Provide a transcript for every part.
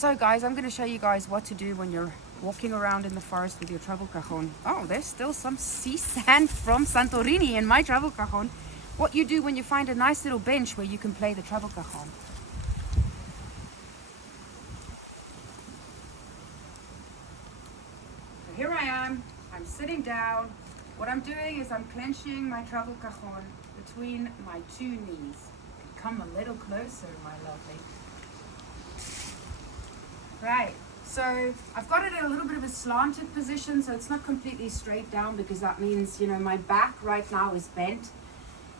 So guys, I'm going to show you guys what to do when you're walking around in the forest with your travel cajon. Oh, there's still some sea sand from Santorini in my travel cajon. What you do when you find a nice little bench where you can play the travel cajon. So here I am, I'm sitting down. What I'm doing is I'm clenching my travel cajon between my two knees. Come a little closer, my lovely. Right, so I've got it in a little bit of a slanted position, so it's not completely straight down because that means, you know, my back right now is bent.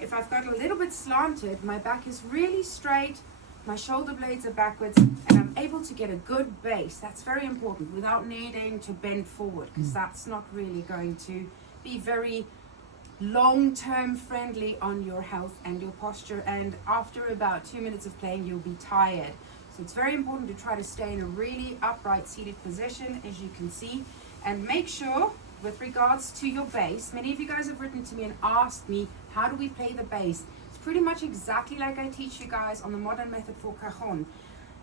If I've got a little bit slanted, my back is really straight, my shoulder blades are backwards, and I'm able to get a good base. That's very important without needing to bend forward, because that's not really going to be very long-term friendly on your health and your posture, and after about 2 minutes of playing, you'll be tired. So it's very important to try to stay in a really upright seated position, as you can see, and make sure with regards to your bass, many of you guys have written to me and asked me, how do we play the bass? It's pretty much exactly like I teach you guys on the modern method for cajon.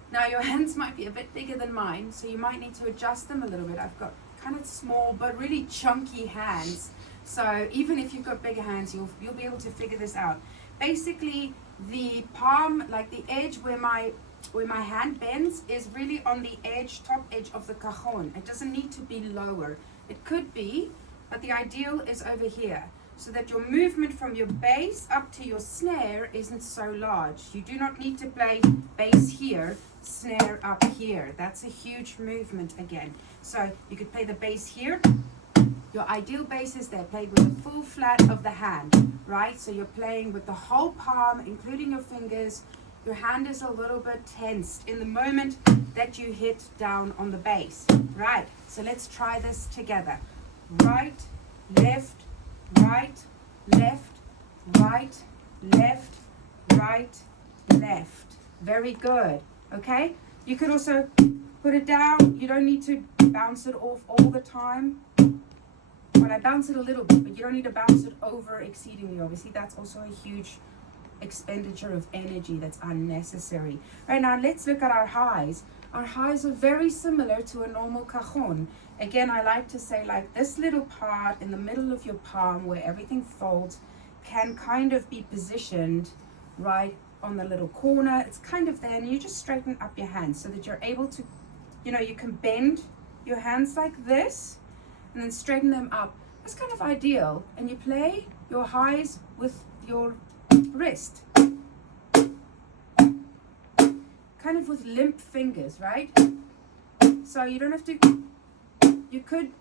Now your hands might be a bit bigger than mine, so you might need to adjust them a little bit. I've got kind of small but really chunky hands, so even if you've got bigger hands, you'll be able to figure this out. Basically, the palm, like the edge where my hand bends, is really on the edge, top edge of the cajon. It doesn't need to be lower. It could be, but the ideal is over here, so that your movement from your bass up to your snare isn't so large. You do not need to play bass here, snare up here. That's a huge movement again. So you could play the bass here. Your ideal bass is they're played with the full flat of the hand, right? So you're playing with the whole palm, including your fingers. Your hand is a little bit tensed in the moment that you hit down on the bass. Right, so let's try this together. Right, left, right, left, right, left, right, left. Very good, okay? You could also put it down. You don't need to bounce it off all the time. Well, I bounce it a little bit, but you don't need to bounce it over exceedingly. Obviously, that's also a huge expenditure of energy that's unnecessary. Right, now let's look at our highs. Our highs are very similar to a normal cajon. Again, I like to say, like, this little part in the middle of your palm where everything folds can kind of be positioned right on the little corner. It's kind of there, and you just straighten up your hands so that you're able to, you know, you can bend your hands like this and then straighten them up. That's kind of ideal. And you play your highs with your wrist, kind of with limp fingers, right? So you don't have to, you could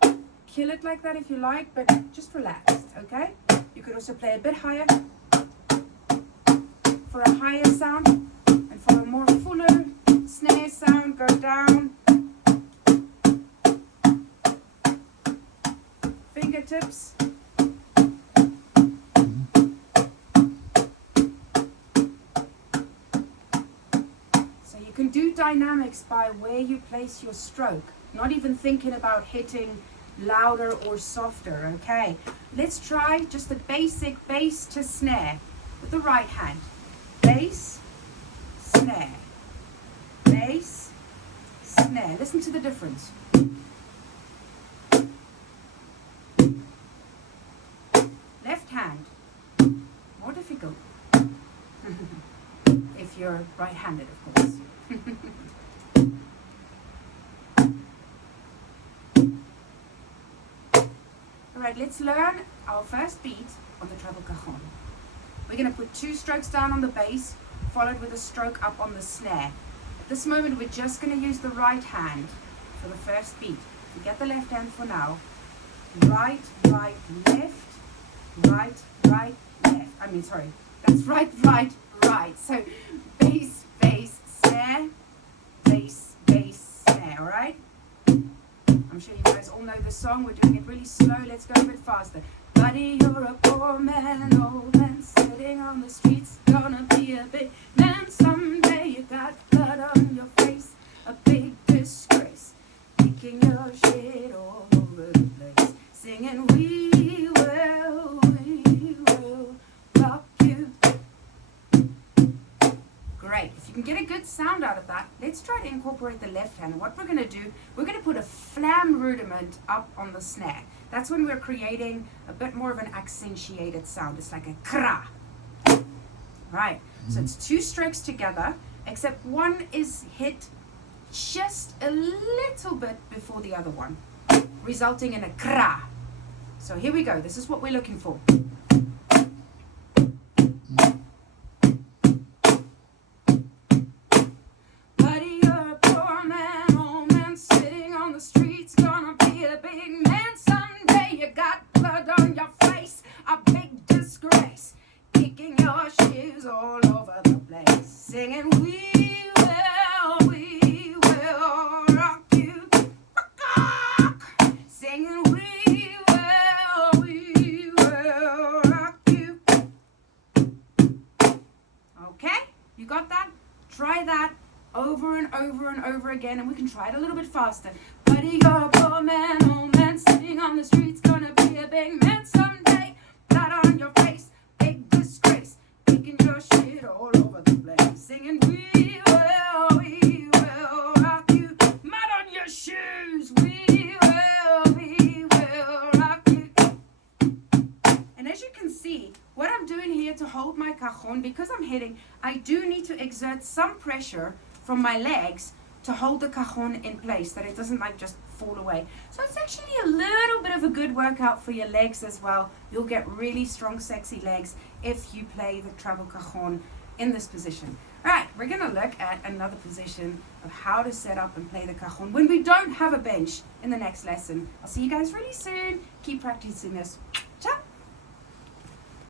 kill it like that if you like, but just relaxed, okay? You could also play a bit higher for a higher sound, and for a more fuller snare sound, go down. Fingertips. You can do dynamics by where you place your stroke, not even thinking about hitting louder or softer, okay? Let's try just the basic bass to snare with the right hand. Bass, snare, bass, snare. Listen to the difference. Left hand, more difficult. If you're right-handed, of course. Alright, let's learn our first beat on the travel cajon. We're going to put 2 strokes down on the bass, followed with a stroke up on the snare. At this moment, we're just going to use the right hand for the first beat. Forget the left hand for now. Right, right, left, right, right, left. I mean, sorry, that's right, right, right. So bass, bass, snare, bass, bass, snare, all right? I'm sure you guys all know the song. We're doing it really slow. Let's go a bit faster. Buddy, you're a poor man, old man, sitting on the streets. Gonna be a big man someday. You got blood on your face, a big disgrace. Kicking your shit all over the place. Singing, we will rock you. Great. If you can get a good sound out of that, let's try to incorporate the left hand. What we're going to do, we're going to put a flam rudiment up on the snare. That's when we're creating a bit more of an accentuated sound. It's like a kra. Right, so it's two strokes together, except one is hit just a little bit before the other one, resulting in a kra. So here we go, this is what we're looking for. Buddy, you're a poor man, old man, sitting on the streets, gonna be a big man someday. You got blood on your face, a big disgrace, kicking your shoes all over the place, singing we will rock you, singing we will rock you. Okay, you got that? Try that over and over and over again, and we can try it a little bit faster. Buddy, you're a poor man, old man, sitting on the streets, gonna be a big man someday, blood on your face, big disgrace, kicking your shit all over the place, singing we will rock you, mud on your shoes, we will rock you. And as you can see, what I'm doing here to hold my cajon, because I'm hitting, I do need to exert some pressure from my legs to hold the cajon in place, that it doesn't like just fall away. So it's actually a little bit of a good workout for your legs as well. You'll get really strong, sexy legs if you play the Travel Cajon in this position. All right, we're gonna look at another position of how to set up and play the cajon when we don't have a bench in the next lesson. I'll see you guys really soon. Keep practicing this.